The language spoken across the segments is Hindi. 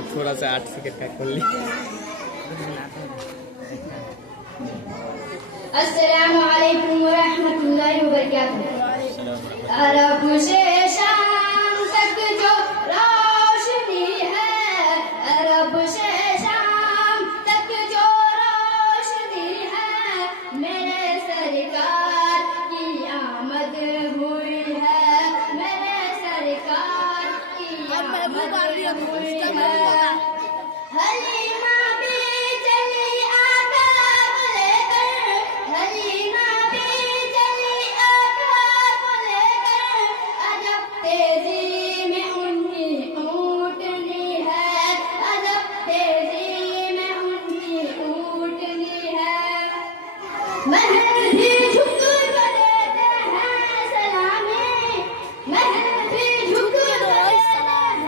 में थोड़ा सा 8 सेकंड का खोल ली। अस्सलामु अलैकुम व रहमतुल्लाहि व बरकातुहू। अरब से शाम तक जो रोशनी है, अरब से शाम तक जो रोशनी है, मेरे सरकार की आमद हुई है, मेरे सरकार की आमद हुई है। हलीमा भी चली आका को लेकर, हलीमा भी चली आका को लेकर, अजब तेजी में उनकी ऊँटनी है, अजब तेजी में उनकी ऊँटनी है। महल भी झुक कर देते हैं सलामी, महल भी झुक कर देते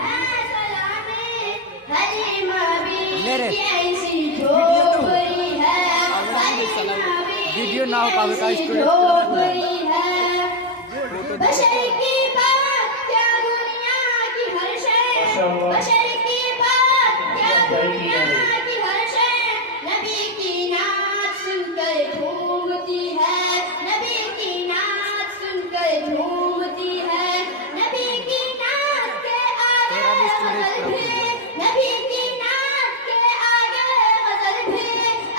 हैं सलामी। हलीमा भी ऐसी झोपड़ी है, हलीमा भी वीडियो ना हो पावे का ऐसी झोपड़ी है। बशर की बात क्या दुनिया की हर शय, बशर की बात क्या दुनिया की हर शय, नबी की नात सुनकर झूमती है, नबी की नात सुनकर झूमती है। नबी की नात के आगे गजल भी, नबी की नात के आगे गजल भी,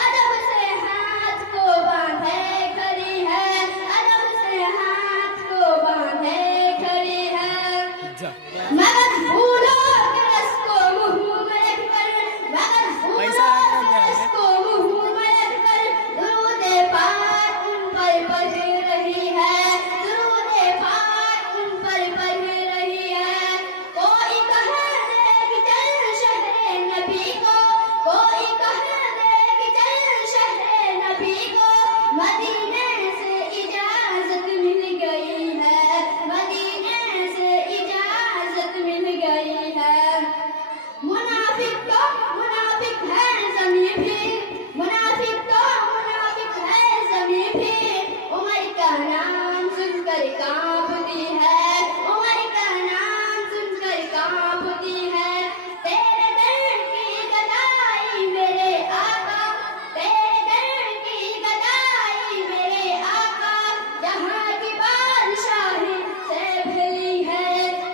अदब से हाथ को बांधे खड़ी है, अदब से हाथ को बांधे खड़ी है। मगर भूलो कि रस को मुंह में रखकर, मगर भूलो कि रस को मुंह में रखकर, दुरूद-ए पाक उन पर पढ़ रही है, दुरूद-ए पाक उन पर पढ़ रही है। कोई कह दे कि चल शहरे नबी को, कोई कह दे कि चल शहरे नबी को, मदीने से इजाजत मिल गई है, मदीने से इजाजत मिल गई है। मुनाफिक तो मुनाफिक है ज़मीं भी, मुनाफिक तो मुनाफिक है ज़मीं भी, उमर का नाम सुनकर कांपती है, उमर का नाम सुनकर कांपती है। तेरे दर की गदाई मेरे आका, तेरे दर की गदाई मेरे आका, जहाँ की बादशाही से भली है,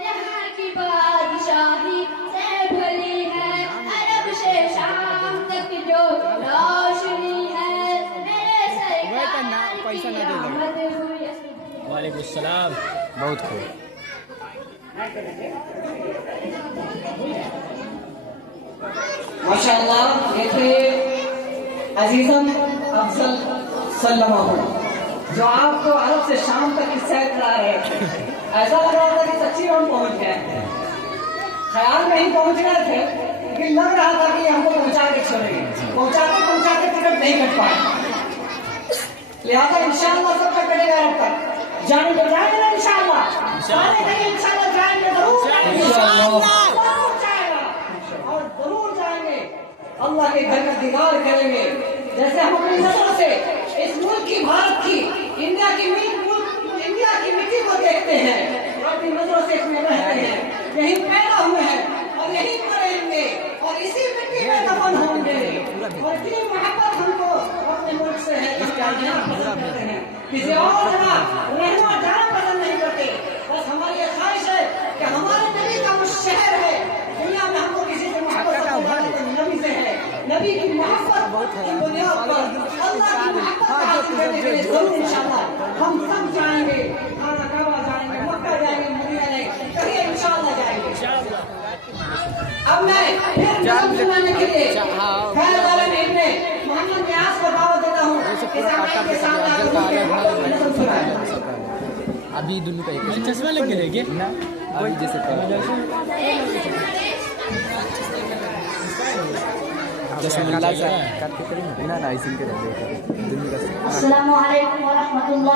जहाँ की बादशाही से भली है। अरब से शाम तक जो रोशनी है, मेरे सरकार पैसा की ना दे लगे। आमद हुई। वालेकुम सलाम। बहुत खूब। माशाअल्लाह, ये थे अजीजम अफजल सल्लल्लाहु, जो आपको अरब से शाम तक की सैर करा रहे थे। ऐसा लग रहा था कि सच्ची हम पहुंच गए, ख्याल में ही पहुंच गए थे, लेकिन लग रहा था कि हमको पहुंचा के छोड़ेंगे, पहुंचाते पहुंचाते टिकट नहीं कट पाए। लिहाजा इंशाअल्लाह सब तक कटेगा अरब तक। जाने तो जाएंगे ना इंशाअल्लाह, जाने कहीं इंशाअल्लाह जाएंगे, जरूर जाएंगे, जरूर जाएगा और जरूर जाएंगे। अल्लाह के घर का दीदार करेंगे। जैसे हम अपनी नजरों से इस मुल्क की, भारत की, इंडिया की मिट्टी को देखते हैं और अपनी नजरों से इसमें रहते हैं, यही पैदा हुए हैं और यही मरेंगे और इसी मिट्टी में दफन होंगे। और इतनी मोहब्बत हमको अपने मुल्क से है, इसका पसंद करते हैं, किसी और जगह रहना जाना पसंद नहीं करते। बस हमारी ये ख्वाहिश है कि हमारे नबी का वो शहर है, दुनिया में हमको किसी से मोहब्बत नबी से है, नबी की मोहब्बत की बुनियाद पर अल्लाह की मोहब्बत हासिल करने के लिए जरूर इंशाअल्लाह हम सब जाएंगे, खाना काबा जाएंगे, मक्का जाएंगे, मदीना जाएंगे, कहीं इंशाअल्लाह जाएंगे। अब मैं फिर सुनाने के लिए खैर वाले इब्ने मोहम्मद नियाज को दावत देता हूँ कि सामने के साथ अभी दोनों का एक चश्मा लग गया क्या ना? अभी जैसे चश्मा ना ना इसी के अस्सलामु अलैकुम व रहमतुल्लाह।